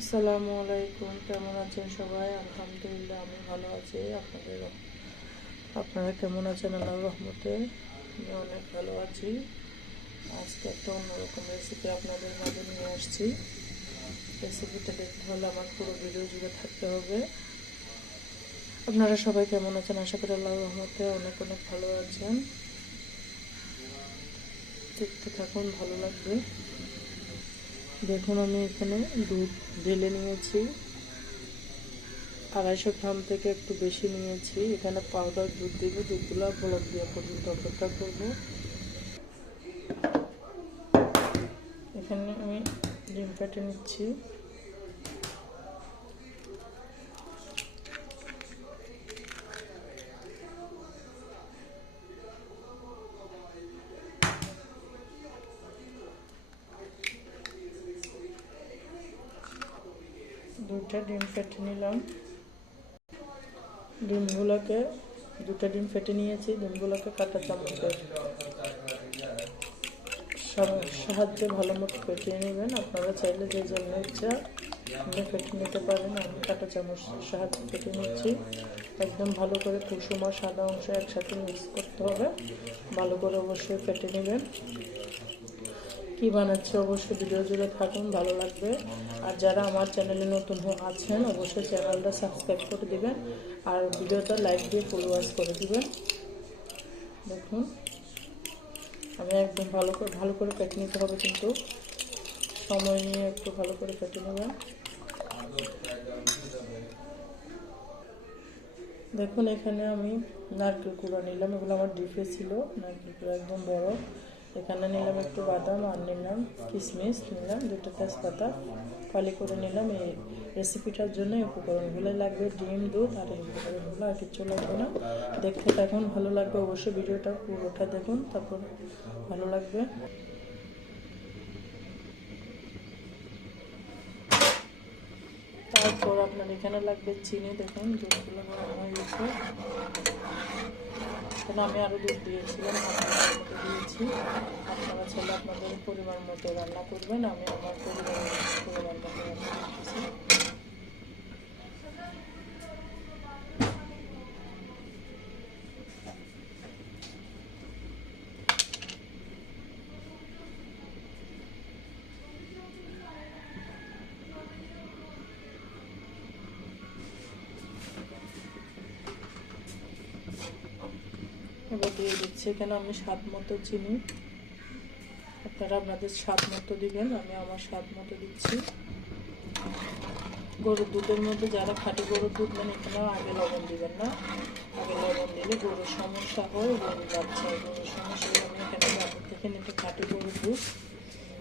আসসালামু আলাইকুম, কেমন আছেন সবাই? আলহামদুলিল্লাহ আমি ভালো আছি। আপনারা কেমন আছেন? আল্লাহর রহমতে আমি অনেক ভালো আছি। আজকে একটা অন্যরকম রেসিপি আপনাদের মাঝে নিয়ে আসছি। রেসিপিটা দেখতে হলে আমার পুরো ভিডিও জুড়ে থাকতে হবে। আপনারা সবাই কেমন আছেন? আশা করি আল্লাহর রহমতে অনেক অনেক ভালো আছেন। দেখতে থাকুন, ভালো লাগবে। দেখুন, আমি এখানে দুধ ঢেলে নিয়েছি। 250 গ্রাম থেকে একটু বেশি নিয়েছি। এখানে পাউডার দুধ দিব। দুধগুলো বলক দেওয়া পর্যন্ত অপেক্ষা করব। এখানে আমি ডিম ফেটে নিচ্ছি। দুটা ডিম ফেটে নিলাম। দুটা ডিম ফেটে নিয়েছি। ডিমগুলোকে কাঁটা চামচের সাহায্যে ভালো মতো ফেটিয়ে নেবেন। আপনারা চাইলে যে যেমন ইচ্ছা আপনি ফেটে নিতে পারেন। আমি কাঁটা চামচ সাহায্যে ফেটে নিচ্ছি। একদম ভালো করে কুসুম আর সাদা অংশ একসাথে মিক্স করতে হবে। ভালো করে অবশ্যই ফেটে নেবেন। কি বানাচ্ছি অবশ্যই ভিডিও জুড়ে থাকুন, ভালো লাগবে। আর যারা আমার চ্যানেলে নতুন আছেন অবশ্যই চ্যানেলটা সাবস্ক্রাইব করে দিবেন আর ভিডিওটা লাইক দিয়ে ফুল ওয়াচ করে দিবেন। দেখুন, আমি একদম ভালো করে কেটে নিতে হবে, কিন্তু সময় নিয়ে একটু ভালো করে কেটে নেবেন। দেখুন, এখানে আমি নারকেল কুড়া নিলাম। এগুলো আমার ডিপে ছিল। নারকেল কুড়া একদম বড়। এখানে নিলাম একটু বাদাম আর নিলাম কিশমিশ, নিলাম 2টা তেজপাতা ফালি করে নিলাম। এই রেসিপিটার জন্য উপকরণগুলো লাগবে ডিম, দুধ আর এই উপকরণগুলো, আর কিছু লাগবে না। দেখতে এখন ভালো লাগবে। অবশ্যই ভিডিওটা পুরোটা দেখুন, তারপর ভালো লাগবে। তারপর আপনার এখানে লাগবে চিনি। দেখুন, দুধগুলো গরম হয়ে গেছে। এখানে আমি আরও দুধ দিয়েছিলাম, মতো দিয়েছি। আপনারা চাইলে আপনাদের পরিমাণ মতো রান্না করবেন। আমি আমার পরিমাণ মতো রান্না করতেছি। এবার দিয়ে দিচ্ছি এখানে আমি স্বাদ মতো চিনি। আপনারা আপনাদের স্বাদ মতো দিবেন। আমি আমার স্বাদ মতো দিচ্ছি। গরুর দুধের মধ্যে যারা খাঁটি গরুর দুধ নেন এখানেও আগে লবণ দিবেন না। আগে লবণ দিলে গরুর সমস্যা হয়, গরুর বাচ্চা গরুর সমস্যা হয়। আমি এখানে বাজার থেকে নিতে খাঁটি গরুর দুধ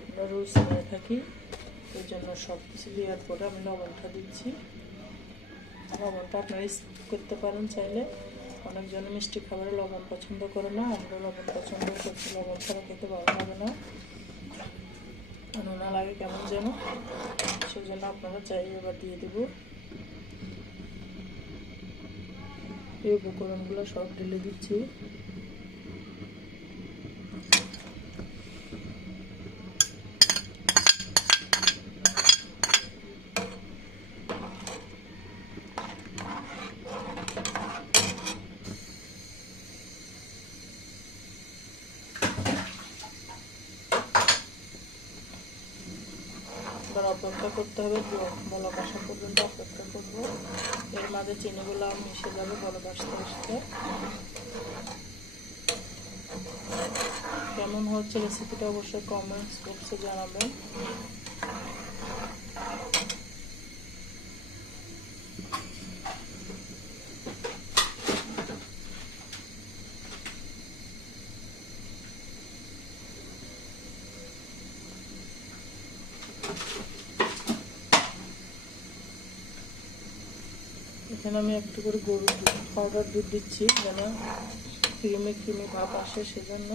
আমরা রোজ নিয়ে থাকি। এই জন্য সব কিছু দেওয়ার পরে আমি লবণটা দিচ্ছি। লবণটা আপনারা স্কিপ করতে পারেন চাইলে। অনেকজন মিষ্টি খাবারে লবণ পছন্দ করে না, আমরা লবণ পছন্দ করছি। লবণ ছাড়া খেতে ভালো লাগে না, না লাগে কেমন যেন। সেজন্য আপনারা চাইলে এবার দিয়ে দেব। এই উপকরণগুলো সব ঢেলে দিচ্ছি। এবার অপেক্ষা করতে হবে, বলক আসা পর্যন্ত অপেক্ষা করব। এর মাঝে চিনিগুলো মিশে যাবে বলক আসতে আসতে। কেমন হচ্ছে রেসিপিটা অবশ্যই কমেন্টস বক্সে জানাবেন। এখানে আমি একটু করে গরুর দুধ পাউডার দুধ দিচ্ছি যেন ক্রিমি ভাব আসে, সেজন্য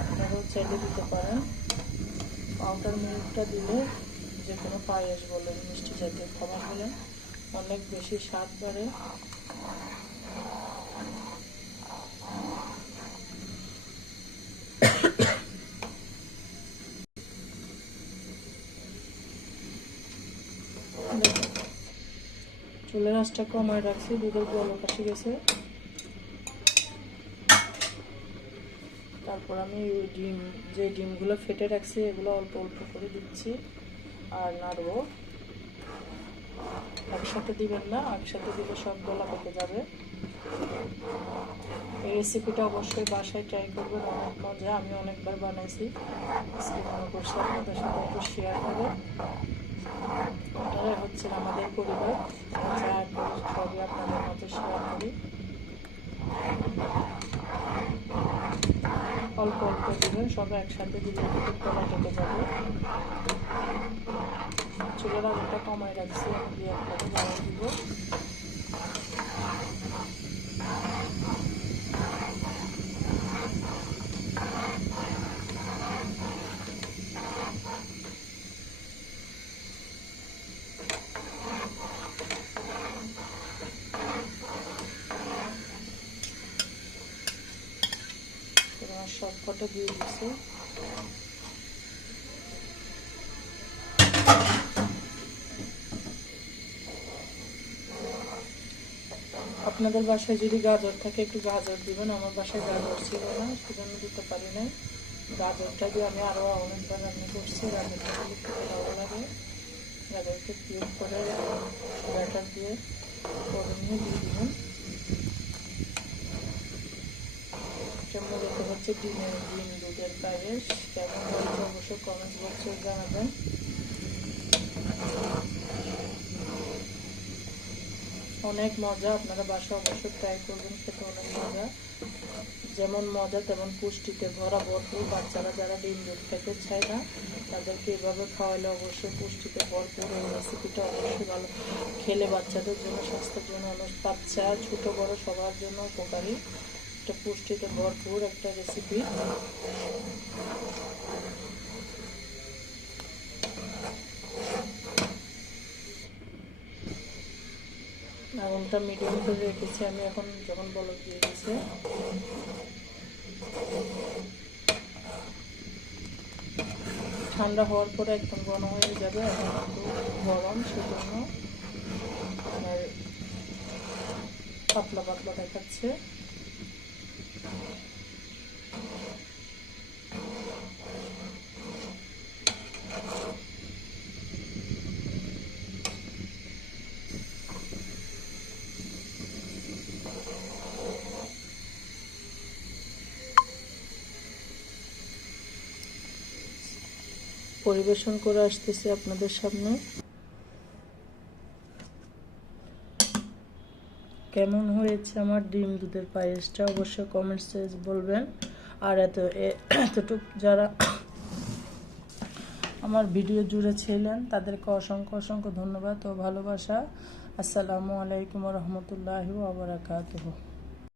আপনারাও চাইলে দিতে পারেন। পাউডার মিল্কটা দিলে যে কোনো পায়েস বলেন, মিষ্টি জাতীয় খাবার বলেন, অনেক বেশি স্বাদ বাড়ে। চুলের আঁচটা কমায় রাখছি, দুধের বলক এসে গেছে। তারপর আমি যে ডিমগুলো ফেটে রাখছি এগুলো অল্প অল্প করে দিচ্ছি আর নাড়বো। একসাথে দিবেন না, একসাথে দিলে সব গলা পেকে যাবে। এই রেসিপিটা অবশ্যই বাসায় ট্রাই করবেন, অনেক মজা। আমি অনেকবার বানাইছি, মনে করছি আপনাদের সাথে একটু শেয়ার করে। এটাই হচ্ছে আমাদের পরিবার, যা করি সবই আপনাদের মধ্যে শেয়ার করি। অল্প অল্প দিবেন, সব একসাথে দিলে কিন্তু গলা পেকে যাবে। চুলের আগুনটা কমায় রাখছি, আমি দিয়ে একবারে বাড়িয়ে দিব। সব কটা দিয়ে দিচ্ছি। আপনাদের বাসায় যদি গাজর থাকে একটু গাজর দিবেন, আমার বাসায় গাজর ছিল না, সেজন্য দিতে পারি নাই। গাজরটা দিয়ে আমি আরও অনেকবার রান্না করছি, গাজরটা দিলে খেতে ভালো লাগে। গাজরকে কিউব করে ব্যাটার দিয়ে করে নিয়ে দিয়ে দিবেন। এটা মূলত হচ্ছে ডিম দুধের পায়েস। কেমন হয়েছে অবশ্যই কমেন্টস বক্সে জানাবেন। অনেক মজা, আপনারা বাসায় অবশ্যই ট্রাই করবেন, খেতে অনেক মজা। যেমন মজা তেমন পুষ্টিতে ভরা ভরপুর। বাচ্চারা যারা ডিম দুধ খেতে চায় না তাদেরকে এভাবে খাওয়ালে অবশ্যই পুষ্টিতে ভরপুর। এই রেসিপিটা অবশ্যই ভালো খেলে বাচ্চাদের জন্য, স্বাস্থ্যের জন্য অনেক, বাচ্চা ছোট বড় সবার জন্য উপকারী। একটা পুষ্টিতে ভরপুর একটা রেসিপি। আগুনটা মিডিয়াম করে রেখেছি আমি। এখন যখন বলক দিয়ে দিয়েছে, ঠান্ডা হওয়ার পরে একদম ঘন হয়ে যাবে। এখন একটু গরম, সেজন্য আর পাতলা পাতলা দেখাচ্ছে। পরিবেশন করে আসতেছি আপনাদের সামনে। কেমন হয়েছে আমার ডিম দুধের পায়েসটা অবশ্যই কমেন্টসে বলবেন। আর এতটুকু যারা আমার ভিডিও জুড়ে ছিলেন তাদেরকে অসংখ্য অসংখ্য ধন্যবাদ ও ভালোবাসা। আসসালামু আলাইকুম ওয়া রাহমাতুল্লাহি ওয়া বারাকাতুহু।